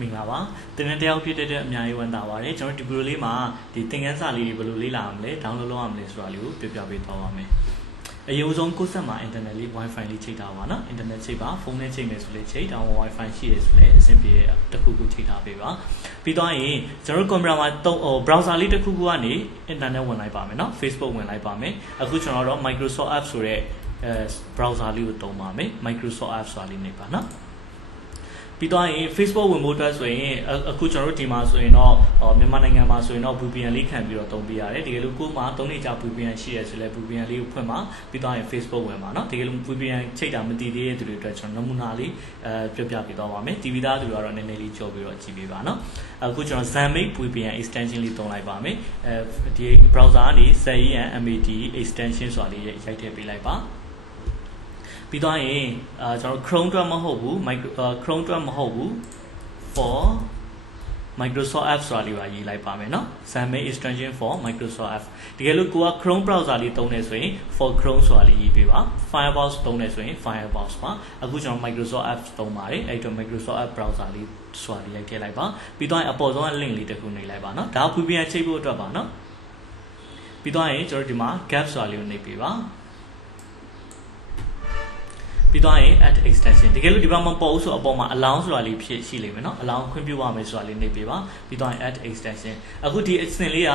မင်္ဂလာပါတင်တဲ့တယောက်ဖြစ်တဲ့အများကြီးဝမ်းသာပါတယ်ကျွန်တော်ဒီဗီဒီယိုလေးမှာဒီသင်ခန်းစာလေးတွေဘယ်လိုလေ့လာရမလဲ download လုပ်ရမလဲဆိုတာလေးကိုပြပြပေးသွားပါမယ်အရင်ဆုံးကိုယ်ဆက်မှာ internet လေး wifi လေးချိန်ထားပါနော် internet ချိန်ပါဖုန်းနဲ့ချိန်မယ်ဆိုလေချိန်တောင်း wifi ရှိရဆိုလေအဆင်ပြေတစ်ခုခုချိန်ထားပေးပါပြီးတော့ရင်ကျွန်တော်ကွန်ပျူတာမှာbrowser လေးတစ်ခုခုကနေ internet ဝင်လိုက်ပါမယ်နော် Facebook ဝင်လိုက်ပါမယ်အခုကျွန်တော်တော့ Microsoft App ဆိုတဲ့browser လေးကိုသုံးပါမယ် Microsoft App ဆိုတာလေးနေပါနော်ပြီးတော့ရင် Facebook ဝင်ဖို့အတွက်ဆိုရင်အခုကျွန်တော်တို့ဒီမှာဆိုရင်တော့မြန်မာနိုင်ငံမှာဆိုရင်တော့ VPN လေးခံပြီးတော့သုံးပေးရတယ်တကယ်လို့ကိုယ်မှာသုံးနေကြ VPN ရှိရဆိုလဲ VPN လေးကိုဖွင့်ပါပြီးတော့ရင် Facebook ဝင်ပါနော်တကယ်လို့ VPN ချိန်တာမတည်သေးတဲ့သူတွေအတွက်ကျွန်တော်နမူနာလေးပြပြပေးသွားပါမယ်ဒီဗီဒီယိုသူကတော့နည်းနည်းလေးကြော်ပြီးတော့ကြည့်ပေးပါနော်အခုကျွန်တော် Zammate VPN extension လေးသုံးလိုက်ပါမယ်ဒီ browser ကနေ ZENMAT extension ဆိုတာလေးရိုက်ထည့်ပေးလိုက်ပါပြီးတော့ရင်ကျွန်တော် Chrome အတွက်မဟုတ်ဘူး Chrome အတွက်မဟုတ်ဘူး for Microsoft App ဆိုတာလေးပါရေးလိုက်ပါမယ်เนาะ Zammate extension for Microsoft App တကယ်လို့ကိုက Chrome browser လေးသုံးနေဆိုရင် for Chrome ဆိုတာလေးရေးပေးပါ Firefox သုံးနေဆိုရင် Firefox ပါအခုကျွန်တော် Microsoft App သုံးပါတယ်အဲ့တော့ Microsoft App browser လေးဆိုတာလေးရိုက်ထည့်လိုက်ပါပြီးတော့အပေါ်ဆုံး link လေးတစ်ခုနှိပ်လိုက်ပါเนาะဒါ VPN ချိန်ဖို့အတွက်ပါเนาะပြီးတော့ရင်ကျွန်တော်ဒီမှာ gap ဆိုတာလေးကိုနှိပ်ပေးပါပြီးတော့ရင် add extension တကယ်လို့ဒီဘက်မှာပေါ်ဦးဆိုအပေါ်မှာ allow ဆိုတာလေးဖြစ်ရှိလိမ့်မယ်เนาะ allow ခွင့်ပြုပါမယ်ဆိုတာလေးနှိပ်ပေးပါပြီးတော့ရင် add extension အခုဒီအဆင့်လေးက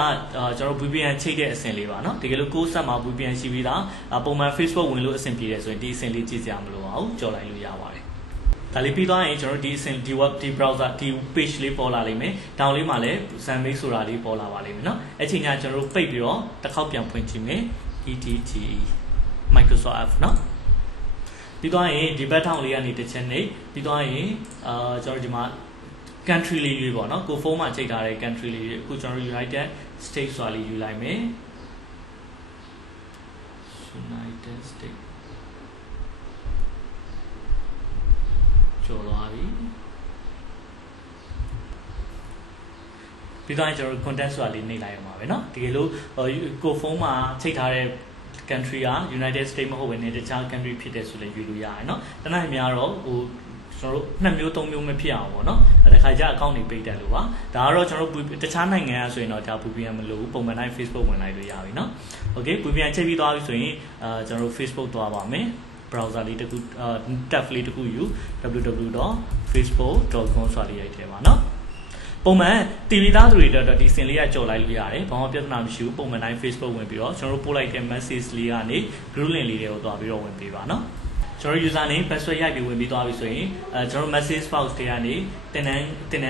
ကျွန်တော် VPN ချိန်တဲ့အဆင့်လေးပါเนาะတကယ်လို့ကိုယ်ဆက်မှာ VPN ရှိပြီးသားပုံမှန် Facebook ဝင်လို့အဆင်ပြေတယ်ဆိုရင်ဒီအဆင့်လေးကြည့်စရာမလိုပါဘူးကြော်လိုက်လို့ရပါတယ်ဒါလေးပြီးတော့ရင်ကျွန်တော်ဒီအဆင့်ဒီ web ဒီ browser ဒီ page လေးပေါ်လာလိမ့်မယ် down လေးမှာလည်း Zammate ဆိုတာလေးပေါ်လာပါလိမ့်မယ်เนาะအဲ့ချိန်ကျကျွန်တော်တို့ပိတ်ပြီးတော့တစ်ခေါက်ပြန်ဖွင့်ကြည့်မယ် ETT Microsoft App เนาะပြီးတော့ရင်ဒီဘက်ထောင်လေးကနေတစ်ချက်နေပြီးတော့ရင်ကျွန်တော်ဒီမှာ country လေးရွေးပေါ့နော်ကိုဖုန်းမှာချိန်ထားတဲ့ country လေးရွေးအခုကျွန်တော် United States ဆိုတာလေးယူလိုက်မယ် United States ကျော်သွားပြီပြီးတော့ကျွန်တော် content ဆိုတာလေးနှိပ်လိုက်ရမှာပဲเนาะတကယ်လို့ကိုဖုန်းမှာချိန်ထားတဲ့country က United States မဟုတ်ဘဲနဲ့တခြား country ဖြစ်တယ်ဆိုလည်းယူလို့ရတယ်เนาะတနည်းများတော့ဟိုကျွန်တော်တို့နှစ်မျိုးသုံးမျိုးမဖြစ်အောင်ပေါ့เนาะတခါကျ account တွေပိတ်တယ်လို့ပါဒါကတော့ကျွန်တော်တို့တခြားနိုင်ငံကဆိုရင်တော့ဒါ VPN မလို့ပုံမှန်တိုင်း Facebook ဝင်လိုက်လို့ရပြီเนาะ Okay VPN ချိန်ပြီးသွားပြီဆိုရင်ကျွန်တော်တို့ Facebook သွားပါမယ် browser လေးတစ်ခုtab လေးတစ်ခုယူ www.facebook.com ဆိုတာလေးရိုက်ထည့်ပါเนาะပုံမှန် TV သားသူတွေတော့ဒီစင်လေးကကြော်လိုက်လို့ရတယ်ဘာမှပြဿနာမရှိဘူးပုံမှန်တိုင်း Facebook ဝင်ပြီးတော့ကျွန်တော်တို့ပို့လိုက်တဲ့ message လေးကနေ group link လေးတွေကိုသွားပြီးတော့ဝင်ပေးပါเนาะကျွန်တော် user name password ရိုက်ပြီးဝင်ပြီးသွားပြီဆိုရင်ကျွန်တော် message box တွေကနေတင်တ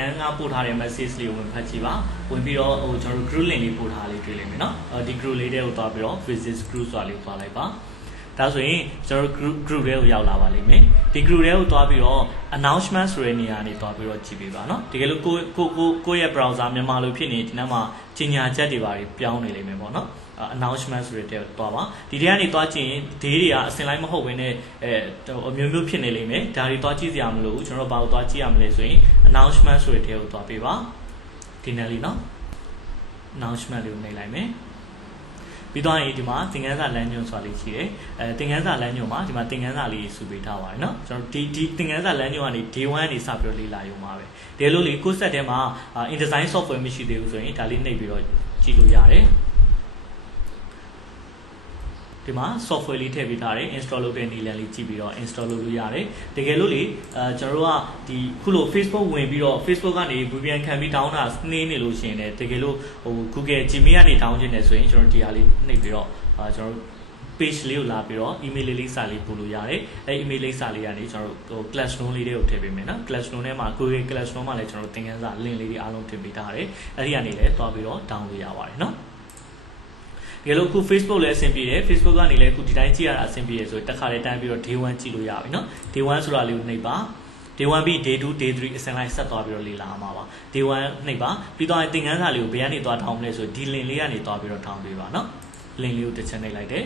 န်းငါပို့ထားတဲ့ message လေးကိုဝင်ဖတ်ကြည့်ပါဝင်ပြီးတော့ကျွန်တော် group link လေးပို့ထားလေးတွေ့လိမ့်မယ်เนาะဒီ group လေးတွေကိုသွားပြီးတော့ visit group ဆိုတာလေးသွားလိုက်ပါဒါဆိုရင်ကျွန်တော် group တွေကိုရောက်လာပါလိမ့်မယ်ဒီ group တွေကိုသွားပြီးတော့ announcement ဆိုတဲ့နေရာနေသွားပြီးတော့ကြည့်ပေးပါเนาะတကယ်လို့ကိုရဲ့ browser မြန်မာလိုဖြစ်နေဒီနောက်မှာကြီးညာချက်တွေပါပြောင်းနေလိမ့်မယ်ပေါ့เนาะannouncement ဆိုတဲ့သွားပါဒီထဲကနေသွားကြည့်ရင် day တွေကအစင်လိုက်မဟုတ်ဘဲနဲ့အမျိုးမျိုးဖြစ်နေလိမ့်မယ်ဒါတွေသွားကြည့်စရာမလိုဘူးကျွန်တော်ဘာလို့သွားကြည့်ရမလဲဆိုရင် announcement ဆိုတဲ့ထဲကိုသွားပေးပါဒီနယ်လေးเนาะ announcement လေးကိုနှိပ်လိုက်မယ်ပြီးတော့ဒီမှာသင်ခန်းစာလမ်းညွှန်ဆိုတာလေးရှိတယ်သင်ခန်းစာလမ်းညွှန်မှာဒီမှာသင်ခန်းစာလေးစုပေးထားပါတယ်เนาะကျွန်တော်ဒီသင်ခန်းစာလမ်းညွှန်ကနေ day 1ကနေစပြီးတော့လေ့လာရုံပါပဲဒီလိုလေကိုယ်ဆက်ထဲမှာ InDesign Software မရှိသေးဘူးဆိုရင်ဒါလေးနှိပ်ပြီးတော့ကြည့်လို့ရတယ်ဒီမှာ software လေးထည့်ပေးထားတယ် install လုပ်တဲ့နည်းလမ်းလေးကြည့်ပြီးတော့ install လုပ်လို့ရတယ်တကယ်လို့လေကျွန်တော်တို့ကဒီခုလို Facebook ဝင်ပြီးတော့ Facebook ကနေ VPN ခံပြီး down တာနှင်းနေလို့ရှိရင်လည်းတကယ်လို့ဟို Google Gmail ကနေ down ချင်တယ်ဆိုရင်ကျွန်တော်ဒီဟာလေးနှိပ်ပြီးတော့ကျွန်တော် page လေးကိုလာပြီးတော့ email လေးစာလေးပို့လို့ရတယ်အဲ email လေးစာလေးကနေကျွန်တော်တို့ classroom လေးတွေကိုထည့်ပေးမယ်နော် classroom ထဲမှာ Google classroom မှာလည်းကျွန်တော်တို့သင်ခန်းစာ link လေးတွေအားလုံးတင်ပေးထားတယ်အဲ့ဒီကနေလည်းတွားပြီးတော့ down လို့ရပါတယ်နော်ဒီလိုခု Facebook လည်းအဆင်ပြေတယ် Facebook ကနေလည်းခုဒီတိုင်းကြည့်ရတာအဆင်ပြေတယ်ဆိုရင်တစ်ခါလေးတန်းပြီးတော့ day 1ကြည့်လို့ရပြီเนาะ day 1ဆိုတာလေးကိုနှိပ်ပါ day 1ပြီး day 2 day 3အစဉ်လိုက်ဆက်သွားပြီးတော့လေ့လာမှာပါ day 1နှိပ်ပါပြီးတော့သင်ခန်းစာလေးကိုဘယ်ကနေသွားထောင်းမလဲဆိုဒီ link လေးကနေသွားပြီးတော့ထောင်းပေးပါเนาะ link လေးကိုတစ်ချက်နှိပ်လိုက်တယ်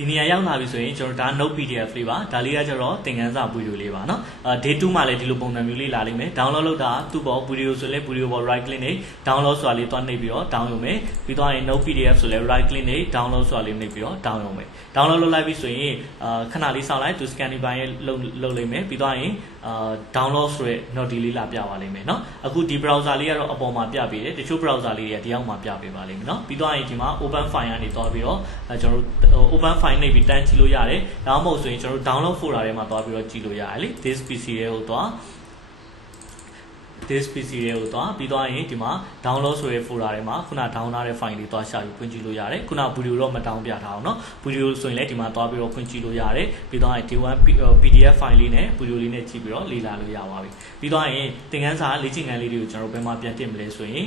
ဒီနေရာရောက်လာပြီဆိုရင်ကျွန်တော်ဒါ note PDF လေးပါဒါလေးကကျတော့သင်ခန်းစာ video လေးပါเนาะday 2မှာလည်းဒီလိုပုံစံမျိုးလေးလာလိမ့်မယ် download လုပ်တာသူ့ပေါ် video ဆိုလဲ video ပေါ် right click နဲ့ download ဆိုတာလေးတွားနှိပ်ပြီးတော့ down ရုံပဲပြီးတော့ရင် note PDF ဆိုလဲ right click နဲ့ download ဆိုတာလေးနှိပ်ပြီးတော့ down ရုံပဲ download လုပ်လိုက်ပြီဆိုရင်ခဏလေးစောင့်လိုက်သူ scanning ပိုင်းလုပ်လိမ့်မယ်ပြီးတော့ရင်download ဆိုတဲ့ note လေးလာပြပါလိမ့်မယ်เนาะအခုဒီ browser လေးကတော့အပေါ်မှာပြပေးတယ်တချို့ browser လေးတွေကဒီအောက်မှာပြပေးပါလိမ့်မယ်เนาะပြီးတော့ရင်ဒီမှာ open file ကနေတွားပြီးတော့ကျွန်တော်တို့ open file နှိပ်ပြီးတန်းကြည့်လို့ရတယ်ဒါမှမဟုတ်ဆိုရင်ကျွန်တော်တို့ download folder ထဲမှာတွားပြီးတော့ကြည့်လို့ရတယ်လေ this PC တွေကိုတွား this PC တွေကိုတွားပြီးတော့ရင်ဒီမှာ download ဆိုတဲ့ folder ထဲမှာခုန download ထားတဲ့ file လေးတွားရှာပြီးဖွင့်ကြည့်လို့ရတယ်ခုန video တော့မ down ပြထားအောင်เนาะ video ဆိုရင်လည်းဒီမှာတွားပြီးတော့ဖွင့်ကြည့်လို့ရတယ်ပြီးတော့ရင် D1 PDF file လေးနဲ့ video လေးနဲ့ကြည့်ပြီးတော့လေ့လာလို့ရပါပြီပြီးတော့ရင်သင်ခန်းစာလေ့ကျင့်ခန်းလေးတွေကိုကျွန်တော်တို့ဘယ်မှာပြန်တင်မလဲဆိုရင်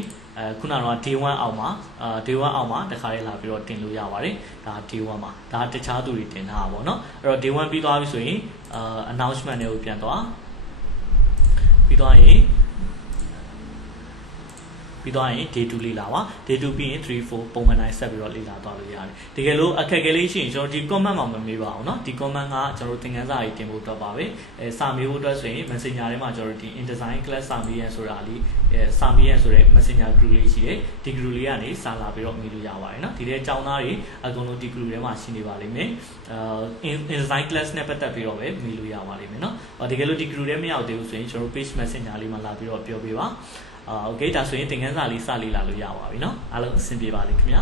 ခုနကတော့ day 1 အောက်မှာday 1 အောက်မှာတခါလေးလာပြီးတော့တင်လို့ရပါတယ်ဒါ day 1 မှာဒါတခြားသူတွေတင်ထားတာပေါ့เนาะအဲ့တော့ day 1ပြီးသွားပြီဆိုရင်announcement တွေကိုပြန်သွားပြီးတော့ရင်ပြီးတော့ရင် day 2လေးလာပါ day 2ပြီးရင်3 4ပုံမှန်တိုင်းဆက်ပြီးတော့လေ့လာသွားလို့ရတယ်တကယ်လို့အခက်အခဲလေးရှိရင်ကျွန်တော်ဒီ comment မှာမမေးပါအောင်เนาะဒီ comment ကကျွန်တော်တို့သင်ခန်းစာကြီးတင်ဖို့တော့ပါပဲစာမေးဖို့အတွက်ဆိုရင် messenger ထဲမှာကျွန်တော်တို့ဒီ InDesign class စာမေးရန်ဆိုတာလေးစာမေးရန်ဆိုတဲ့ messenger group လေးရှိတယ်ဒီ group လေးကနေစာလာပြီးတော့မေးလို့ရပါတယ်เนาะဒီထဲအကြောင်းသားတွေအကုန်လုံးဒီ group ထဲမှာရှိနေပါလိမ့်မယ်InDesign class နဲ့ပတ်သက်ပြီးတော့ပဲမေးလို့ရပါလိမ့်မယ်เนาะတကယ်လို့ဒီ group ထဲမရောက်သေးဘူးဆိုရင်ကျွန်တော်တို့ page messenger လေးမှာလာပြီးတော့ပြောပေးပါโอเคဒါဆိုရင်သင်ခန်းစာလေးစလေးလာလို့ရပါပြီเนาะအားလုံးအဆင်ပြေပါလိမ့်ခင်ဗျာ